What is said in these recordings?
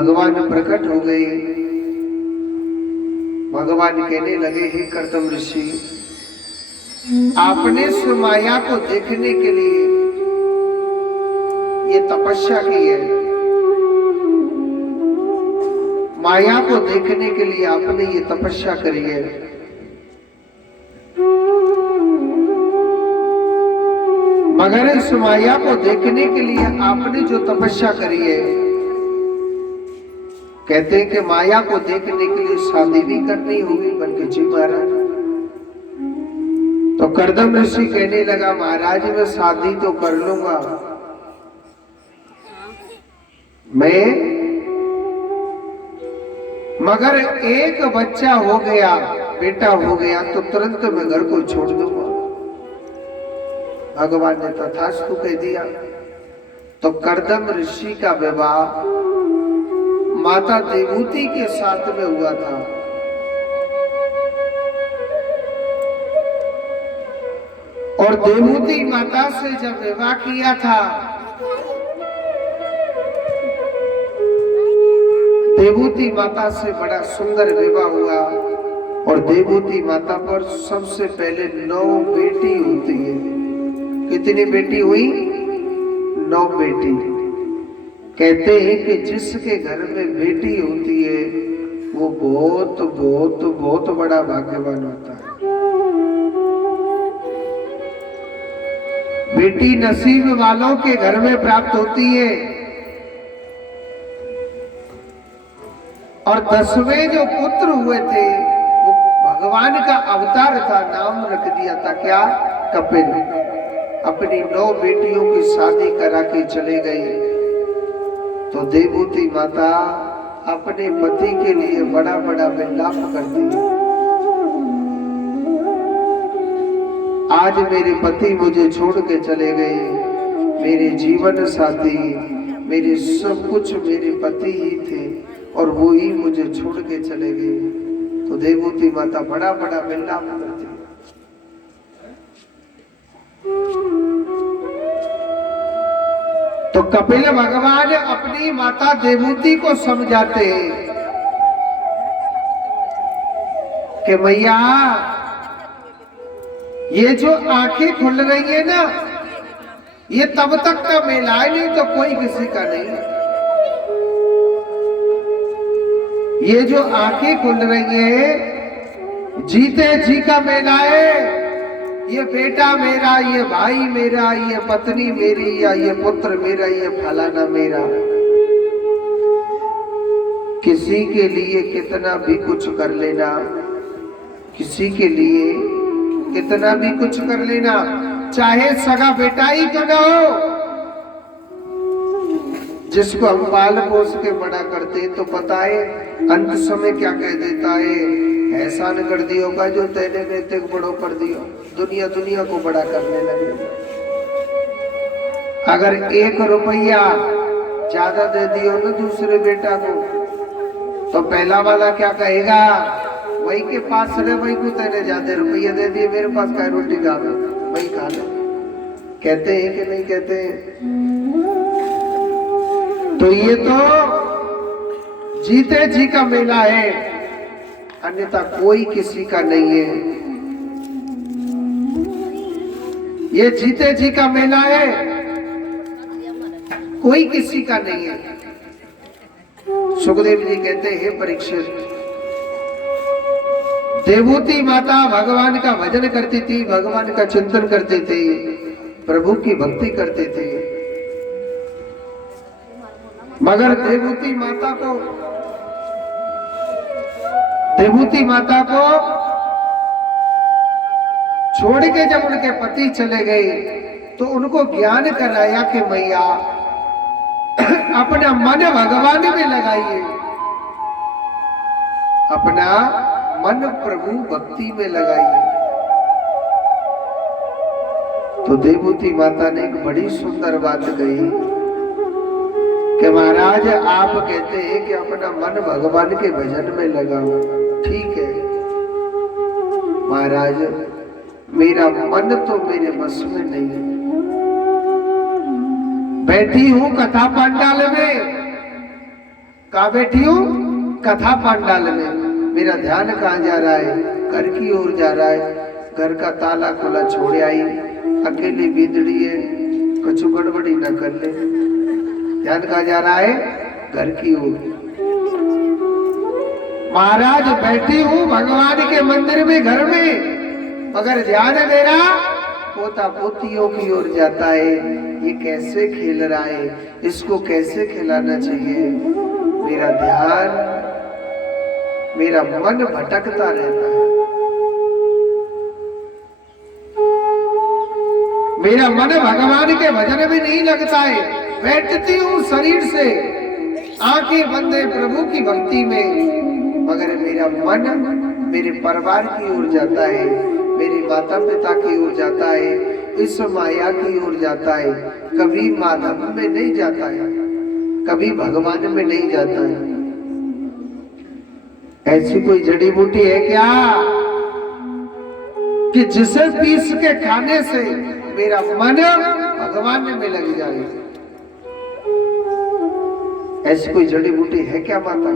भगवान प्रकट हो गए। भगवान कहने लगे, हे कर्दम ऋषि, आपने इस माया को देखने के लिए ये तपस्या की है। माया को देखने के लिए आपने ये तपस्या करी है। मगर इस माया को देखने के लिए आपने जो तपस्या करी है, कहते हैं कि माया को देखने के लिए शादी भी करनी होगी। बल्कि जी महाराज, तो कर्दम ऋषि कहने लगा, महाराज मैं शादी तो कर लूंगा, मैं मगर एक बच्चा हो गया, बेटा हो गया तो तुरंत मैं घर को छोड़ दूंगा। भगवान ने तथास्तु कह दिया। तो कर्दम ऋषि का विवाह माता देवहूति के साथ में हुआ था। और देवहूति माता से जब विवाह किया था, देवहूति माता से बड़ा सुंदर विवाह हुआ। और देवहूति माता पर सबसे पहले 9 बेटी होती है। कितनी बेटी हुई? 9 बेटी। कहते हैं कि जिसके घर में बेटी होती है वो बहुत बहुत बहुत बड़ा भाग्यवान होता है। बेटी नसीब वालों के घर में प्राप्त होती है। और 10वें जो पुत्र हुए थे वो भगवान का अवतार था। नाम रख दिया था क्या? कपिल। अपनी 9 बेटियों की शादी करा के चले गए। तो देवहूति माता अपने पति के लिए बड़ा बड़ा विलाप करती है। आज मेरे पति मुझे छोड़ के चले गए, मेरे जीवन साथी, मेरे सब कुछ मेरे पति ही थे और वो ही मुझे छोड़ के चले गए। तो देवहूति माता बड़ा बड़ा विलाप करती है। तो कपिल भगवान अपनी माता देवहूति को समझाते हैं कि मैया, ये जो आंखें खुल रही है ना, ये तब तक का मेला है, नहीं तो कोई किसी का नहीं। ये जो आंखें खुल रही है, जीते जी का मेला है। ये बेटा मेरा, ये भाई मेरा, ये पत्नी मेरी, या ये पुत्र मेरा, ये फलाना मेरा। किसी के लिए कितना भी कुछ कर लेना, किसी के लिए कितना भी कुछ कर लेना, चाहे सगा बेटा ही क्यों ना हो, जिसको हम पाल पोस के बड़ा करते तो पता है अंत समय क्या कह देता है, एहसान कर दियो का जो तेने ने बड़ो कर दियो। दुनिया दुनिया को बड़ा करने लगे। अगर 1 रुपया ज्यादा दे दियो ना दूसरे बेटा को, तो पहला वाला क्या कहेगा, वही के पास रहे, वही को तेने ज्यादा रुपया दे दिए, मेरे पास क्या रोटी खा लो, वही खा लो। कहते हैं कि नहीं कहते हैं? तो ये तो जीते जी का मेला है, अन्यथा कोई किसी का नहीं है। ये जीते जी का मेला है, कोई किसी का नहीं है। सुखदेव जी कहते हैं, हे परीक्षित, देवहूति माता भगवान का भजन करती थी, भगवान का चिंतन करते थे, प्रभु की भक्ति करते थे। मगर देवहूति माता को छोड़ के जब उनके पति चले गए तो उनको ज्ञान कराया कि मैया अपना मन भगवान में लगाइए, अपना मन प्रभु भक्ति में लगाइए। तो देवहूति माता ने एक बड़ी सुंदर बात कही कि महाराज आप कहते हैं कि अपना मन भगवान के भजन में लगाओ, ठीक है महाराज, मेरा मन तो मेरे बस में नहीं है। बैठी हूं कथा पंडाल में, कहाँ बैठी हूँ? कथा पंडाल में। मेरा ध्यान कहाँ जा रहा है? घर की ओर जा रहा है। घर का ताला खुला छोड़ आई, अकेली बिंदड़ी है, कुछ गड़बड़ी न कर ले। ध्यान कहाँ जा रहा है? घर की ओर। महाराज बैठी हूँ भगवान के मंदिर में, घर में, मगर ध्यान मेरा पोता पोतियों की ओर जाता है। ये कैसे खेल रहा है, इसको कैसे खिलाना चाहिए। मेरा ध्यान, मेरा मन भटकता रहता है। मेरा मन भगवान के भजन में नहीं लगता है। बैठती हूँ शरीर से, आंखें बंद है प्रभु की भक्ति में, मगर मेरा मन मेरे परिवार की ओर जाता है, मेरे माता पिता की ओर जाता है, इस माया की ओर जाता है। कभी माधव में नहीं जाता है, कभी भगवान में नहीं जाता है। ऐसी कोई जड़ी बूटी है क्या कि जिसे पीस के खाने से मेरा मन भगवान में लग जाए? ऐसी कोई जड़ी बूटी है क्या माता?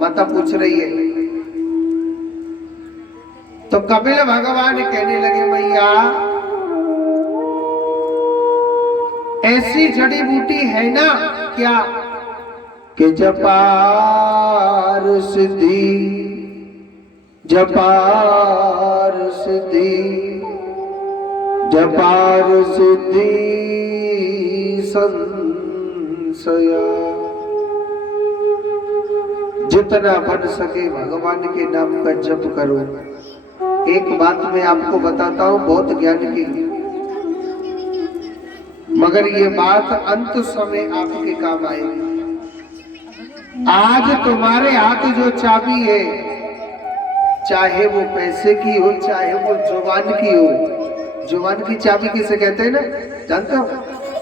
माता पूछ रही है। तो कपिल भगवान कहने लगे, मैया ऐसी जड़ी बूटी है ना क्या कि जपार सिद्धि, जपार सिद्धि, जपार सिद्धि संशया। जितना बन सके भगवान के नाम का जप करो। एक बात मैं आपको बताता हूं, बहुत ज्ञान की, मगर ये बात अंत समय आपके काम आएगी। आज तुम्हारे हाथ जो चाबी है, चाहे वो पैसे की हो, चाहे वो जुबान की हो। जुबान की चाबी किसे कहते हैं ना, जानते हो?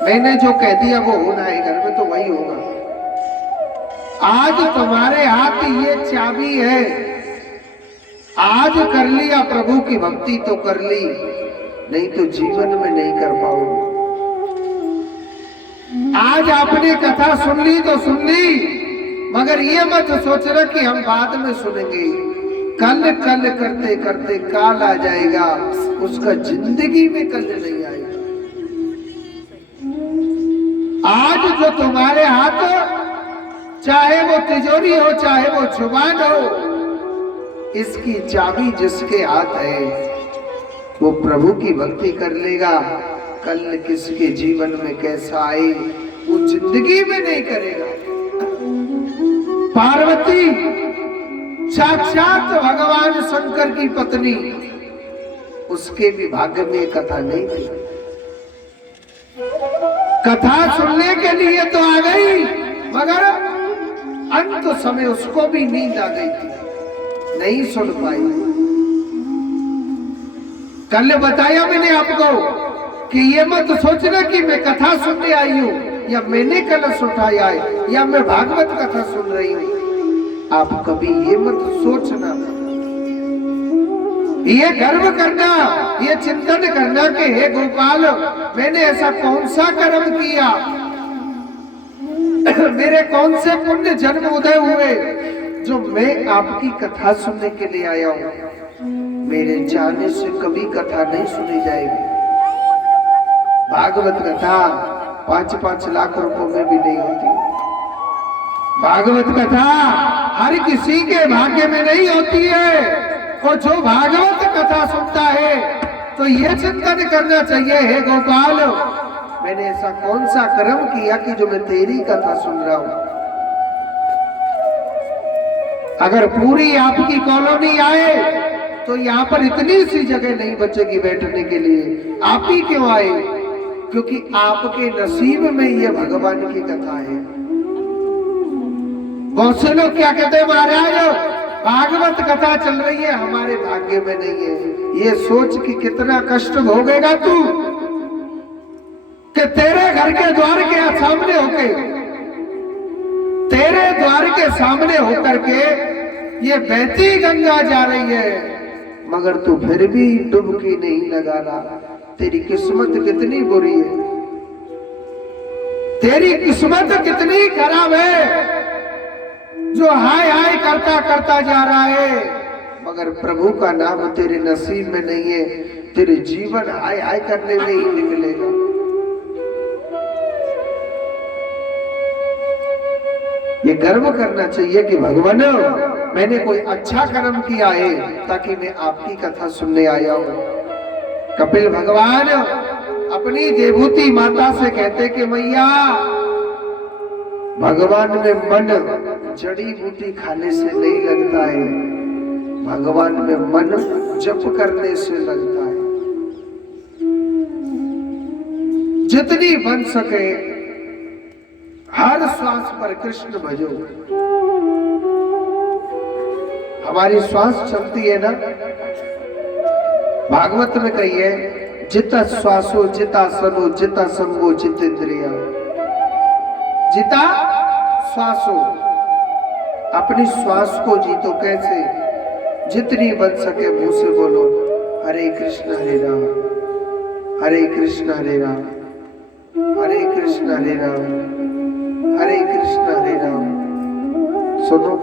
मैंने जो कह दिया वो होना है, घर में तो वही होगा। आज तुम्हारे हाथ ये चाबी है। आज कर लिया प्रभु की भक्ति तो कर ली, नहीं तो जीवन में नहीं कर पाओगे। आज आपने कथा सुन ली तो सुन ली, मगर ये मत सोचना कि हम बाद में सुनेंगे। कल कल करते करते काल आ जाएगा, उसका जिंदगी में कल नहीं आएगा। आज जो तुम्हारे हाथ, चाहे वो तिजोरी हो, चाहे वो जुबान हो, इसकी चाबी जिसके हाथ है वो प्रभु की भक्ति कर लेगा। कल किसके जीवन में कैसा आए वो जिंदगी में नहीं करेगा। पार्वती साक्षात भगवान शंकर की पत्नी, उसके भी भाग्य में कथा नहीं थी। कथा सुनने के लिए तो आ गई, मगर अंत समय उसको भी नींद आ गई थी, नहीं सुन पाई। कल बताया मैंने आपको कि ये मत सोचना कि मैं कथा सुनने आई हूं, या मैंने कलश उठाया है, या मैं भागवत कथा सुन रही हूं। आप कभी ये मत सोचना, ये गर्व करना, ये चिंतन करना कि हे गोपाल, मैंने ऐसा कौन सा कर्म किया, मेरे कौन से पुण्य जन्म उदय हुए जो मैं आपकी कथा सुनने के लिए आया हूं। मेरे जाने से कभी कथा नहीं सुनी जाएगी। भागवत कथा 5-5 लाख रुपयों में भी नहीं होती। भागवत कथा हर किसी के भाग्य में नहीं होती है। और जो भागवत कथा सुनता है तो ये चिंतन करना चाहिए, हे गोपाल, मैंने ऐसा कौन सा कर्म किया कि जो मैं तेरी कथा सुन रहा हूं। अगर पूरी आपकी कॉलोनी आए तो यहाँ पर इतनी सी जगह नहीं बचेगी बैठने के लिए। आप ही क्यों आए? क्योंकि आपके नसीब में ये भगवान की कथा है। बहुत से लोग क्या कहते हैं, महाराज भागवत कथा चल रही है, हमारे भाग्य में नहीं है। ये सोच कि कितना कष्ट भोगेगा तू, कि तेरे घर के द्वार के सामने होके, तेरे द्वार के सामने होकर के ये बहती गंगा जा रही है, मगर तू फिर भी डुबकी नहीं लगा रहा। तेरी किस्मत कितनी बुरी है, तेरी किस्मत कितनी खराब है जो हाय हाय करता करता जा रहा है, मगर प्रभु का नाम तेरे नसीब में नहीं है, तेरे जीवन हाय हाय करने में ही निकलेगा। ये गर्व करना चाहिए कि भगवान मैंने कोई अच्छा कर्म किया है ताकि मैं आपकी कथा सुनने आया हूं। कपिल भगवान अपनी देवहूति माता से कहते कि मैया, भगवान में मन जड़ी बूटी खाने से नहीं लगता है, भगवान में मन जप करने से लगता है। जितनी बन सके हर श्वास पर कृष्ण भजो। हमारी श्वास चलती है ना, भागवत में कही है, जिता श्वासो जिता सनो जिता संगो जितेंद्रिया। जिता श्वासो, अपनी श्वास को जीतो। कैसे? जितनी बन सके मुंह से बोलो हरे कृष्ण हरे राम, हरे कृष्ण हरे राम, हरे कृष्ण हरे राम, हरे कृष्ण हरे राम। सुनो,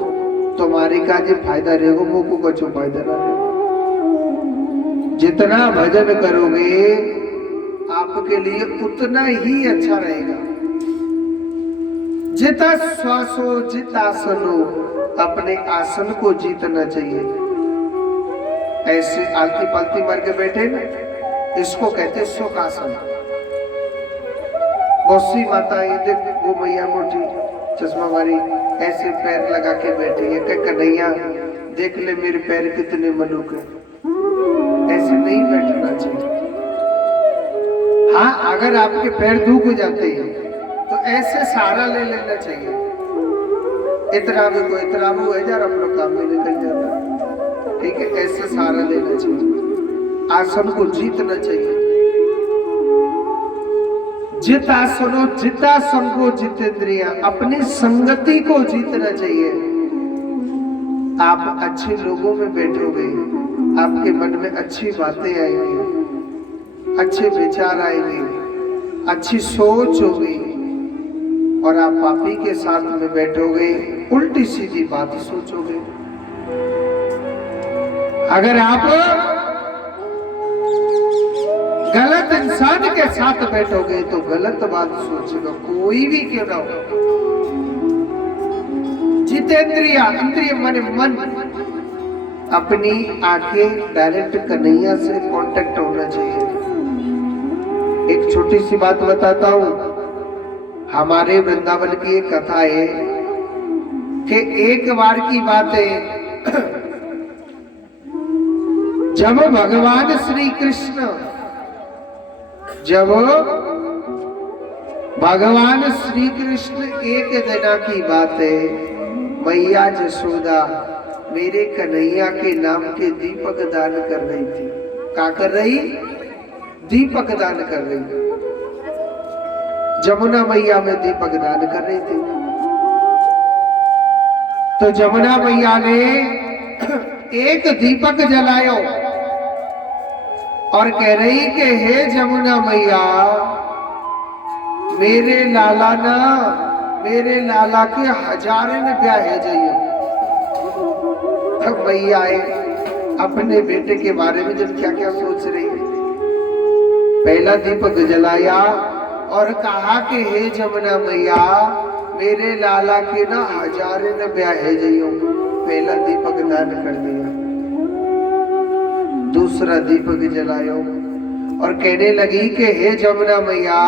तुम्हारी का जो फायदा रहेगा वो को कुछ फायदा ना रहेगा। जितना भजन करोगे आपके लिए उतना ही अच्छा रहेगा। जिता श्वासो जिता सनो, अपने आसन को जीतना चाहिए। ऐसे आलती पालती मार के बैठे ना, इसको कहते सुख आसन। बहुत सी माताएं, देख वो मैया मोटी चश्मा वाली ऐसे पैर लगा के बैठी है, कह कन्हैया देख ले मेरे पैर कितने मलूक है। ऐसे नहीं बैठना चाहिए। हाँ, अगर आपके पैर दुख हो जाते हैं तो ऐसे सहारा ले लेना चाहिए। इतना भी कोई इतना भी है यार, अपना काम में निकल जाता, ठीक है, ऐसे सहारा लेना चाहिए। आसन को जीतना चाहिए। जित आसनो जिता संगो जितेंद्रिया, अपनी संगति को जीतना चाहिए। आप अच्छे लोगों में बैठोगे, आपके मन में अच्छी बातें आएंगी, अच्छे विचार आएंगे, अच्छी सोच होगी। और आप पापी के साथ में बैठोगे, उल्टी सीधी बात सोचोगे। अगर आप गलत इंसान के साथ बैठोगे तो गलत बात सोचेगा, कोई भी क्यों ना हो। जितेंद्रिया, इंद्रिय माने मन। अपनी आंखें डायरेक्ट कन्हैया से कांटेक्ट होना चाहिए। एक छोटी सी बात बताता हूं। हमारे वृंदावन की एक कथा है कि एक बार की बात है, जब भगवान श्री कृष्ण, जब भगवान श्री कृष्ण, एक दिन की बात है, मैया जसोदा मेरे कन्हैया के नाम के दीपक दान कर रही थी। क्या कर रही? दीपक दान कर रही। जमुना मैया में दीपक दान कर रही थी। तो जमुना मैया ने एक दीपक जलायो और कह रही कि हे जमुना मैया, मेरे लाला ना, मेरे लाला के हजारे ने ब्याह है जाइए। अब मैया आए अपने बेटे के बारे में जब क्या क्या सोच रही है। पहला दीपक जलाया और कहा कि हे जमुना मैया, मेरे लाला के ना हजारे ने ब्याह है जाइयो। पहला दीपक दान कर दिया। दूसरा दीपक जलायो और कहने लगी कि हे जमुना मैया,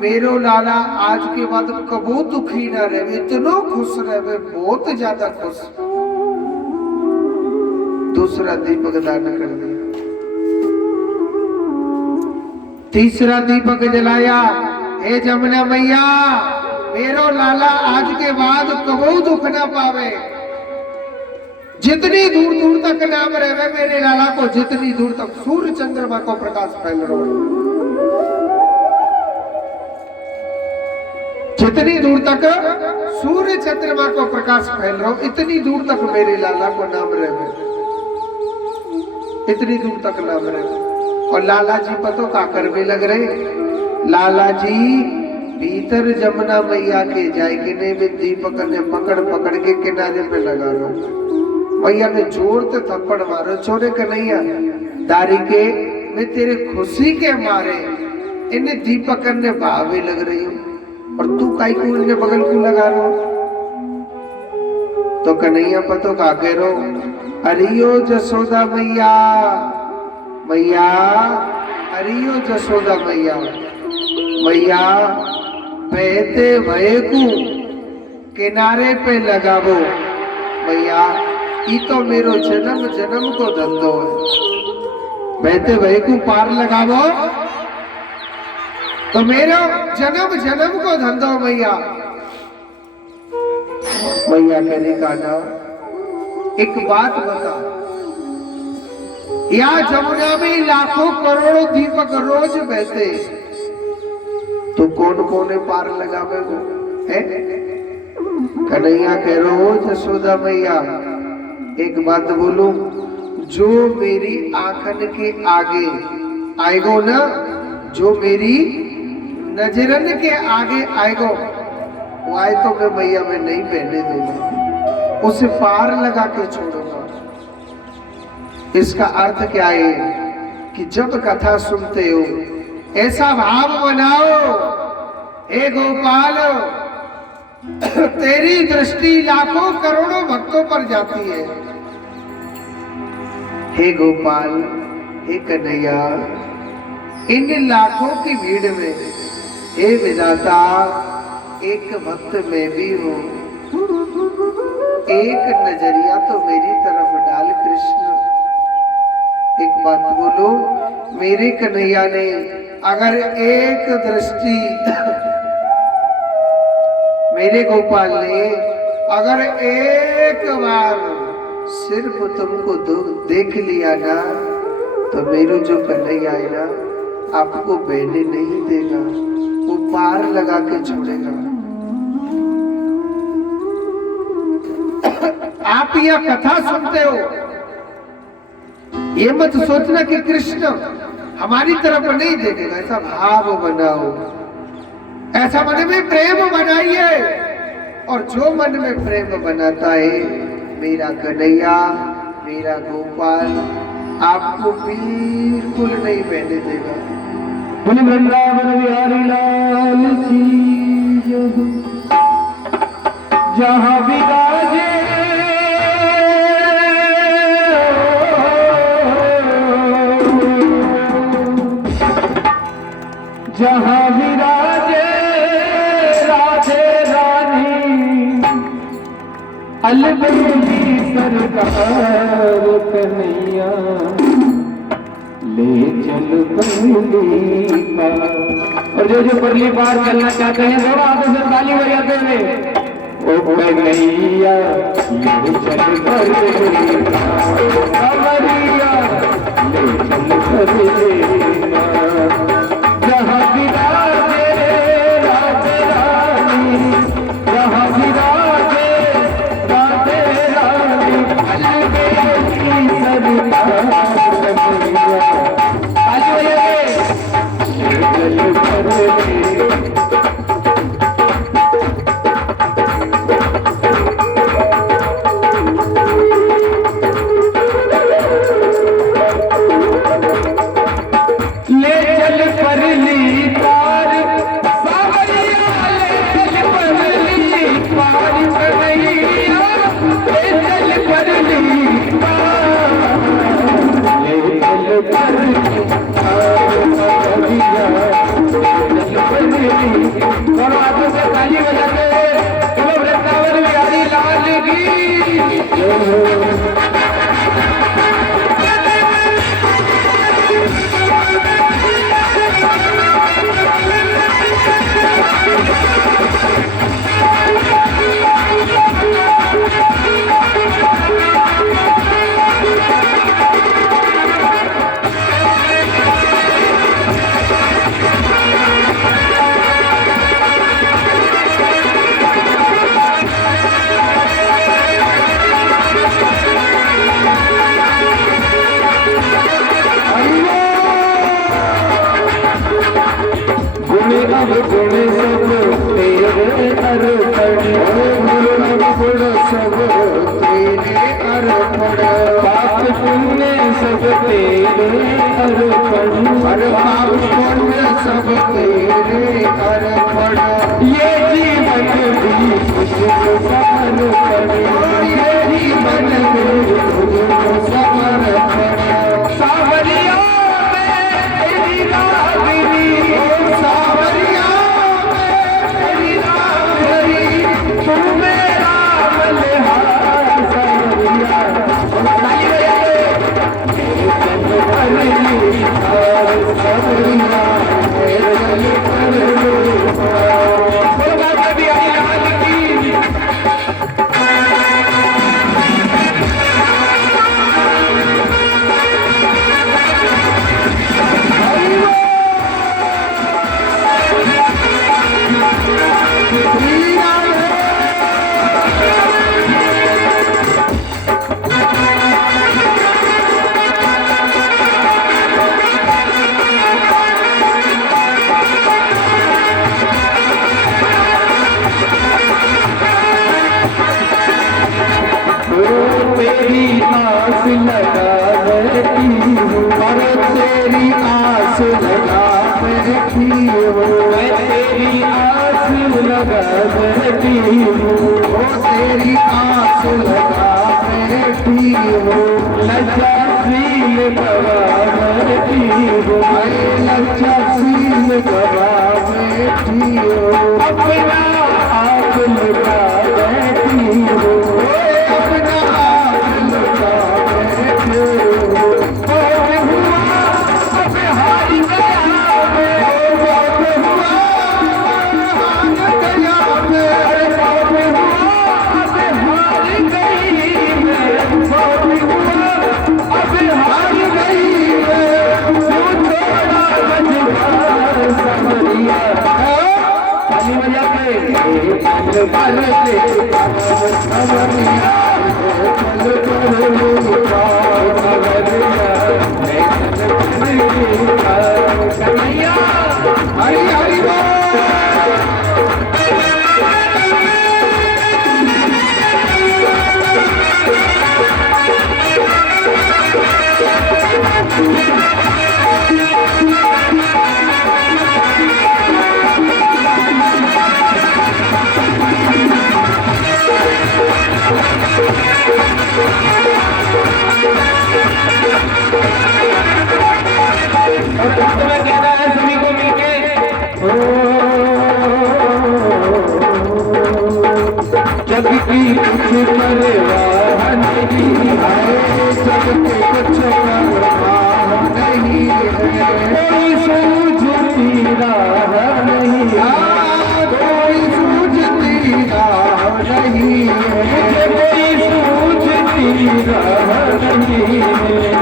मेरो लाला आज के बाद कबो दुखी ना रहे, इतना खुश रहे, बहुत ज्यादा खुश। दूसरा दीपक दान कर दिया। तीसरा दीपक जलाया, हे जमुना मैया, मेरो लाला आज के बाद कबो दुख ना पावे, जितनी दूर दूर तक नाम रहे मेरे लाला को, जितनी दूर तक सूर्य चंद्रमा को प्रकाश फैल रहा हो, जितनी दूर तक सूर्य चंद्रमा को प्रकाश फैल रहा हो, इतनी दूर तक मेरे लाला को नाम रहे, इतनी दूर तक नाम रहे। और लाला जी पतो का कर भी लग रहे, लाला जी भीतर जमुना मैया के जाए कि नहीं भी दीपक ने पकड़ पकड़ के किनारे पे लगा लो। मैया ने जोर से थप्पड़ मारो, छोरे कन्हैया दारी के मैं तेरे खुशी के मारे इन्हें दीपक ने भावे लग रही हूँ और तू काई को इन्हें बगल को लगा रहा हो। तो कन्हैया पतो का कह रो, अरियो जसोदा मैया, मैया अरियो जसोदा मैया, मैया बहते भये को किनारे पे लगावो। मैया ई तो मेरो जन्म जन्म को धंधो है, बहते भये को पार लगावो तो मेरो जन्म जन्म को धंधो। मैया मैया कहने का ना एक बात बता, या जमुना में लाखों करोड़ों दीपक रोज बहते, तो कौन कौन पार लगावे वो है? कन्हैया कह रो जसोदा मैया एक बात बोलूं, जो मेरी आंखन के आगे आएगो ना, जो मेरी नजरन के आगे आएगो वो आए तो मैं मैया में नहीं पहने दूंगा, उसे पार लगा के छोड़ूंगा। इसका अर्थ क्या है कि जब कथा सुनते हो ऐसा भाव बनाओ, हे गोपाल तेरी दृष्टि लाखों करोड़ों भक्तों पर जाती है। हे गोपाल, हे कन्हैया, इन लाखों की भीड़ में हे विधाता एक भक्त मैं भी हूं, एक नजरिया तो मेरी तरफ डाल कृष्ण। एक बात बोलो, मेरे कन्हैया ने अगर एक दृष्टि मेरे गोपाल ने अगर एक बार सिर्फ तुमको देख लिया ना, तो मेरे जो कन्हैया है ना आपको बहने नहीं देगा, वो पार लगा के छोड़ेगा। आप यह कथा सुनते हो, ये मत सोचना कि कृष्ण हमारी तरफ नहीं देखेगा, ऐसा भाव बनाओ, ऐसा मन में प्रेम बनाइए। और जो मन में प्रेम बनाता है मेरा कन्हैया, मेरा गोपाल आपको बिल्कुल नहीं बहने देगा। बोले वृंदावन बिहारी लाल की जय। जहाँ विराजे जहाँ विराजे राधे रानी, अलबेली सरकार कन्हैया, ले चल परली पार। और जो परली पार चलना चाहते हैं दोनों हाथों से ताली बजाते हुए, ओ कन्हैया ले चल परली पार, ले चल परली पार। जहाँ विराजे राधे रानी, जहाँ विराजे राधे रानी, अलबेली सरकार कन्हैया, गुणे सब सब तेरे अर्पण, पाप पुण्य सब तेरे अर्पण, हर पाप पुण्य सब तेरे अर्पण, ये जीवन भी तुझको समर्पण, ये जीवन भी तुझको समर्पण। सावरिया में तेरी रागिनी, सावरिया में तेरी रागिनी, तू मेरा बलिहार सावरिया, सावरिया तेरी आस लगा बैठी हूँ, और तेरी आस लगा बैठी हूँ, मैं तेरी आस लगा बैठी हूँ, ओ तेरी आस लगा बैठी हूँ, लज्जाशील गवा बैठी हूँ, मैं लज्जाशील गवा बैठी हूँ, अपना आप लुटा बैठी हूँ, अपना आप लुटा बैठी हूँ। अब हुआ अब हार गया मैं, अब हुआ हार गया मैं, अब हुआ अब हार गई मैं, अब हुआ अब हार गई मैं। तू थोड़ा मझधार सावरिया, ताली बजा के पल पल से सावरिया, पल पल में सावरिया, मैं कन्हैया हरि हरि बोल। और तुम्हें कहना है सभी को मिलके, जग की कुछ परवाह नहीं है, जग के कुछ परवाह नहीं है, कोई सूझती राह नहीं है, कोई सूझती राह नहीं है, मुझे कोई सूझती राह नहीं है,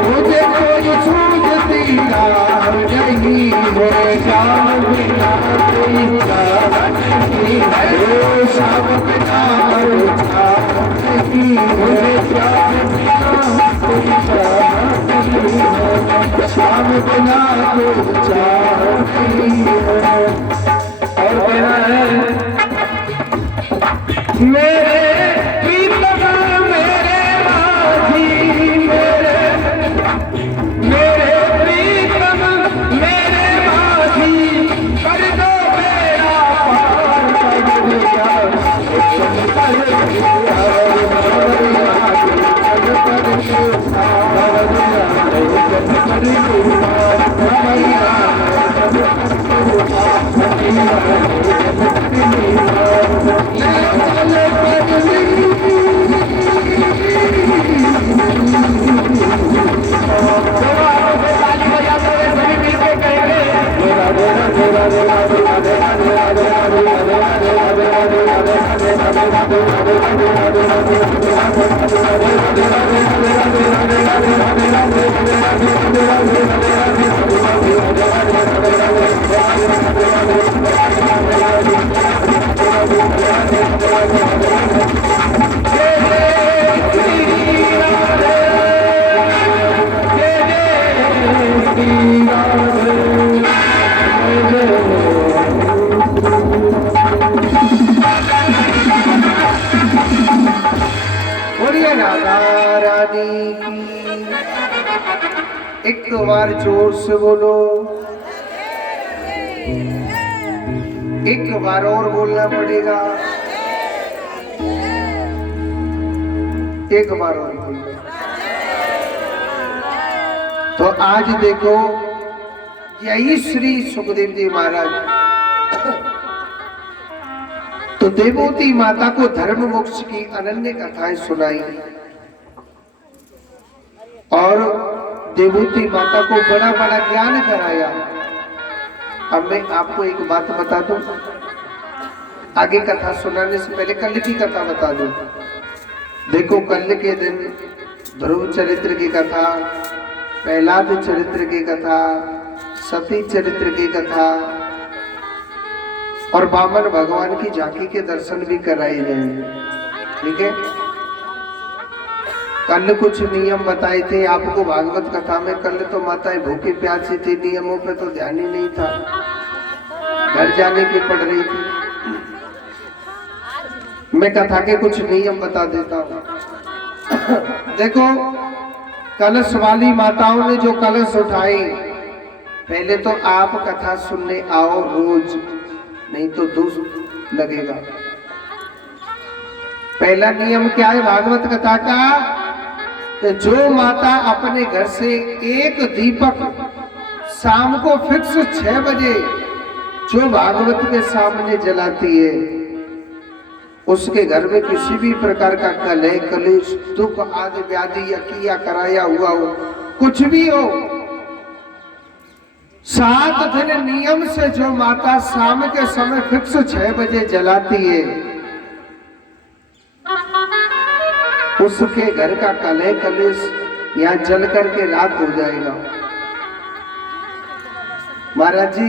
मुझे कोई सूझती राह नहीं है, शाम बिना कोई राह नहीं है, ओ शाम बिना कोई राह नहीं है, शाम बिना कोई राह नहीं है, शाम बिना कोई चाह नहीं है। और कहना है मेरे प्रीतम मेरे माझी, मेरे प्रीतम मेरे माझी, कर दो मेरा पार सावरिया, ताली बजाते हुए सभी मिलके कहेंगे राधा रानी की। एक बार जोर से बोलो, एक बार और बोलना पड़ेगा, एक बार और बोलना। तो आज देखो, यही श्री सुखदेव जी महाराज तो देवोती माता को धर्म मोक्ष की अनन्य कथाएं सुनाई और देवोती माता को बड़ा बड़ा ज्ञान कराया। अब मैं आपको एक बात बता दूं, आगे कथा सुनाने से पहले कल की कथा बता दूं। देखो, कल के दिन ध्रुव चरित्र की कथा, प्रहलाद चरित्र की कथा, सती चरित्र की कथा और वामन भगवान की झांकी के दर्शन भी कराए गए। ठीक है, कल कुछ नियम बताए थे आपको भागवत कथा में। कल तो माताएं भूखी प्यासी थी, नियमों पे तो ध्यान ही नहीं था, घर जाने की पड़ रही थी। मैं कथा के कुछ नियम बता देता हूं। देखो, कलश वाली माताओं ने जो कलश उठाए, पहले तो आप कथा सुनने आओ रोज, नहीं तो दुष्ट लगेगा। पहला नियम क्या है भागवत कथा का? कि जो माता अपने घर से एक दीपक शाम को फिक्स 6 बजे जो भागवत के सामने जलाती है, उसके घर में किसी भी प्रकार का कलह, कलेश, दुख आदि व्याधि या किया कराया हुआ हो, कुछ भी हो, 7 दिन नियम से जो माता शाम के समय फिक्स 6 बजे जलाती है, उसके घर का कलह कलेश यहाँ जल करके रात हो जाएगा। महाराज जी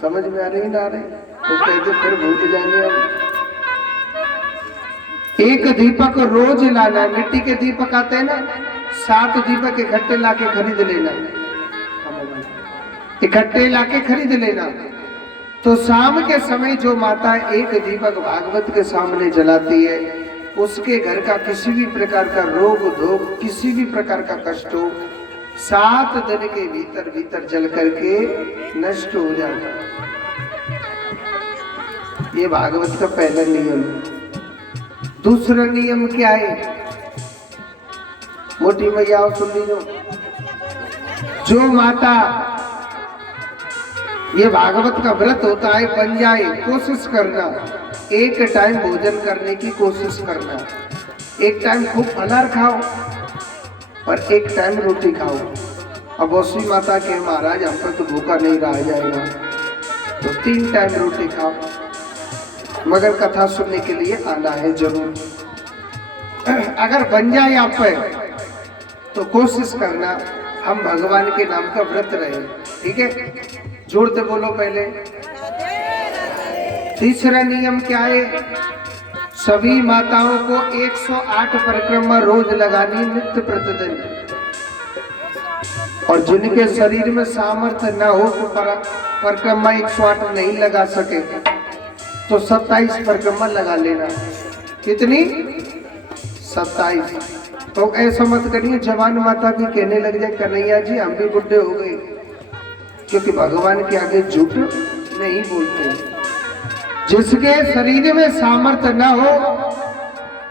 समझ में आ रही ना आ रही? तो कहते फिर भूल जाएंगे हम। एक दीपक रोज लाना, मिट्टी के दीपक आते हैं ना, 7 दीपक इकट्ठे लाके खरीद लेना, इकट्ठे लाके खरीद लेना। तो शाम के समय जो माता एक दीपक भागवत के सामने जलाती है, उसके घर का किसी भी प्रकार का रोग धोग, किसी भी प्रकार का कष्ट हो, 7 दिन के भीतर भीतर जल करके नष्ट हो जाता है। ये भागवत का पहला नियम। दूसरा नियम क्या है? मोटी मैया सुन लीजिए, जो माता ये भागवत का व्रत होता है, बन जाए, कोशिश करना एक टाइम भोजन करने की कोशिश करना। एक टाइम खूब अनार खाओ और एक टाइम रोटी खाओ। अब उसी माता के महाराज हम पर तो भूखा नहीं रहा जाएगा, तो 3 टाइम रोटी खाओ, मगर कथा सुनने के लिए आना है जरूर। अगर बन जाए आप पर तो कोशिश करना हम भगवान के नाम का व्रत रहे। ठीक है, जोर से बोलो पहले। तीसरा नियम क्या है? सभी माताओं को 108 परिक्रमा रोज लगानी, नित्य प्रतिदिन। और जिनके शरीर में सामर्थ्य न हो तो परिक्रमा 108 नहीं लगा सके तो 27 परिक्रमा लगा लेना। कितनी? 27। तो ऐसा मत करिए जवान माता भी कहने लग जाए कन्हैया जी हम भी बुढ़े हो गए, क्योंकि भगवान के आगे झूठ नहीं बोलते। जिसके शरीर में सामर्थ्य न हो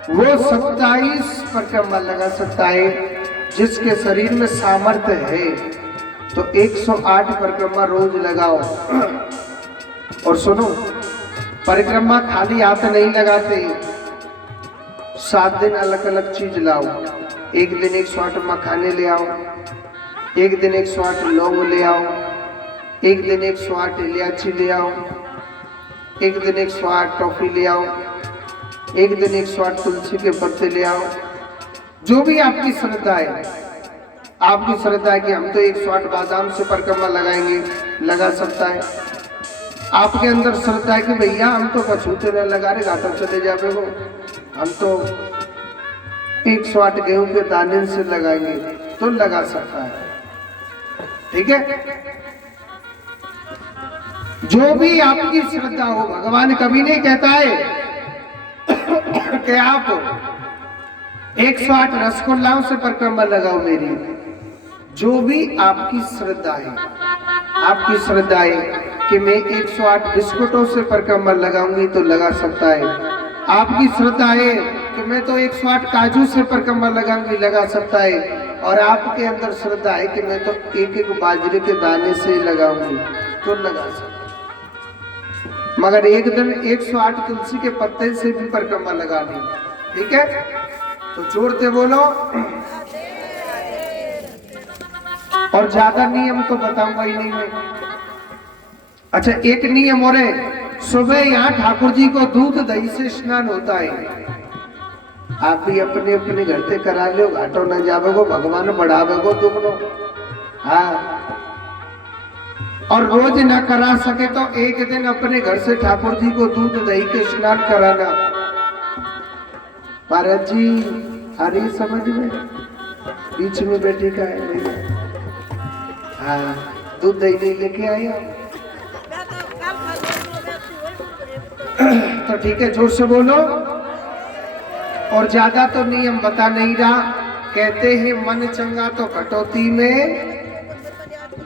वो 27 परिक्रमा लगा सकता है, जिसके शरीर में सामर्थ्य है तो 108 परिक्रमा रोज लगाओ। और सुनो, परिक्रमा खाली हाथ नहीं लगाते, 7 दिन अलग अलग चीज लाओ। एक दिन 108 मखाने ले आओ, एक दिन 108 लौंग ले आओ, एक दिन 108 इलायची ले आओ, एक दिन 108 टॉफी ले आओ, एक दिन 108 तुलसी के पत्ते ले आओ। जो भी आपकी श्रद्धा है, आपकी श्रद्धा है कि हम तो 108 बादाम से परिक्रमा लगाएंगे, लगा सकता है। आपके अंदर श्रद्धा है कि भैया हम तो कछूते न लगा रहे, घाटा चले जावे हो, हम तो 108 गेहूं के दाने से लगाएंगे, तो लगा सकता है। ठीक है, जो भी आपकी श्रद्धा हो, भगवान कभी नहीं कहता है कि आप 108 रसगुल्लाओं से परिक्रमा लगाओ मेरी। जो भी आपकी श्रद्धा है, आपकी श्रद्धा है कि मैं 108 बिस्कुटों से परिक्रमा लगाऊंगी तो लगा सकता है। आपकी श्रद्धा है कि मैं तो 108 काजू से परिक्रमा लगाऊंगी, लगा सकता है। और आपके अंदर श्रद्धा है कि मैं तो एक एक बाजरे के दाने से लगाऊंगी तो लगा सकता है। मगर एक दिन 108 तुलसी के पत्ते से भी परिक्रमा लगा ली, ठीक है? तो जोर से बोलो। और ज्यादा नियम तो बताऊंगा ही नहीं मैं। अच्छा, एक नियम और है, सुबह यहाँ ठाकुर जी को दूध दही से स्नान होता है। आप भी अपने अपने घर से करा लो, घाटो न जावेगो, भगवान बढ़ावेगो दुगनो। हाँ, और रोज ना करा सके तो एक दिन अपने घर से ठाकुर जी को दूध दही के स्नान कराना। महाराज जी आ रही समझ में? बीच में बैठे का है भैया। हाँ, दूध दही नहीं लेके आए आप? तो ठीक है, जोर से बोलो। और ज्यादा तो नियम बता नहीं रहा। कहते हैं मन चंगा तो कटौती में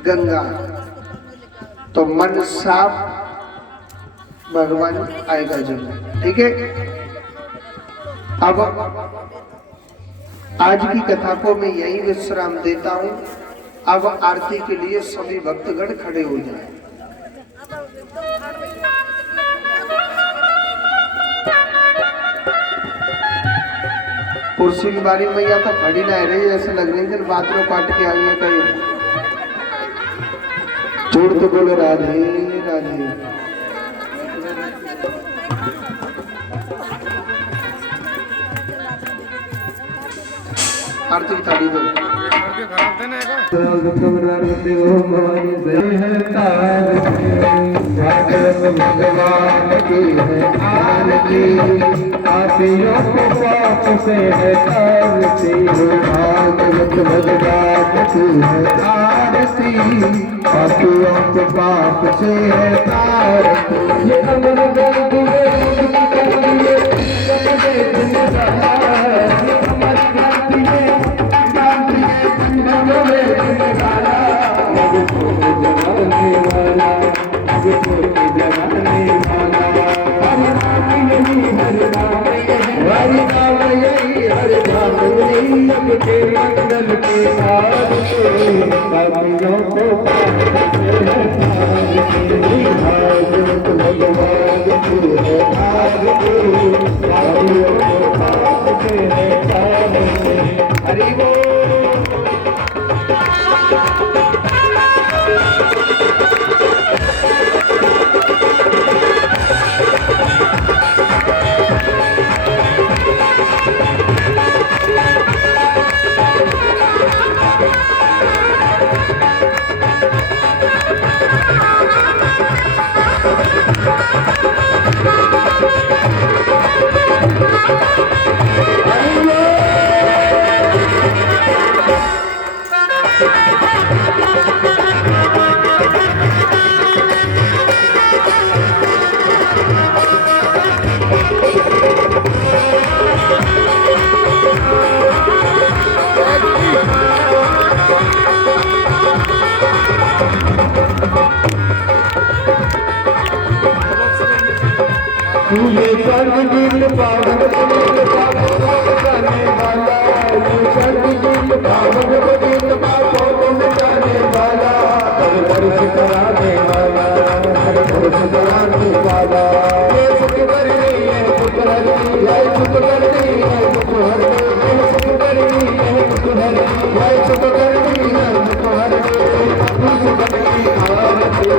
गंगा। तो मन साफ, भगवान आएगा जरूर, ठीक है? अब आज की कथा को मैं यही विश्राम देता हूं। अब आरती के लिए सभी भक्तगण खड़े हो जाएं। कुर्सी की बारी मैया तो खड़ी ना रही, ऐसे लग रही थी बाथरूम काट के आई है कहीं। जोड़ तो बोलो राधे राधे। आरती की थाली दो। भगवान की है आरती, पापियों को पाप से है तारती। भागवत भगवान की है आरती, पापियों को पाप से है तारती। ये अमर दर्द है मंगल के हार से पापियों को भागवत भगवान की है आरती, पापियों को पाप से है तारती। हरि बोल। तुझे सर्वजीत पावन जाने वाला, तू सर्वजीत पावन गोविंद पापों को मिटाने वाला, हर वर्ष कराने वाला, हर वर्ष कराने वाला। ये सुख करनी है सुख हरनी, जय सुख करनी है सुख हरनी, सुख करनी है सुख हरनी, जय सुख करनी है सुख हरनी। सुख करनी आरती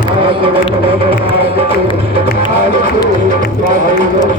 भागवत भगवान की आरती, भागवत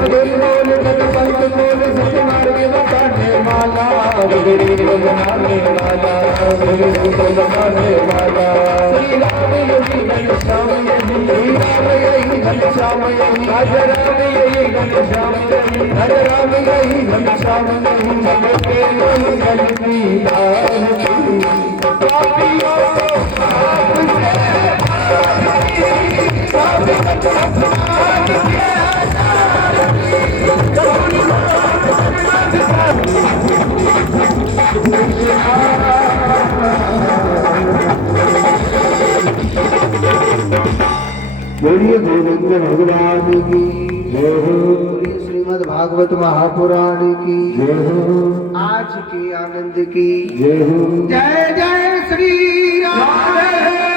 उपदेश बोल तन पंथ बोल सत्य मार्ग बताने वाला बिगड़ी को बनाने वाला बिगड़ी को बनाने वाला श्री राम यही घनश्याम यही श्री राम यही घनश्याम यही राजा राम यही घनश्याम यही राजा राम यही घनश्याम यही सबके मन गलती पापियों बोलिए गोविंद भगवान की जय हो बोलिए श्रीमद् भागवत महापुराण की जय हो आज के आनंद की जय हो जय जय श्री राम।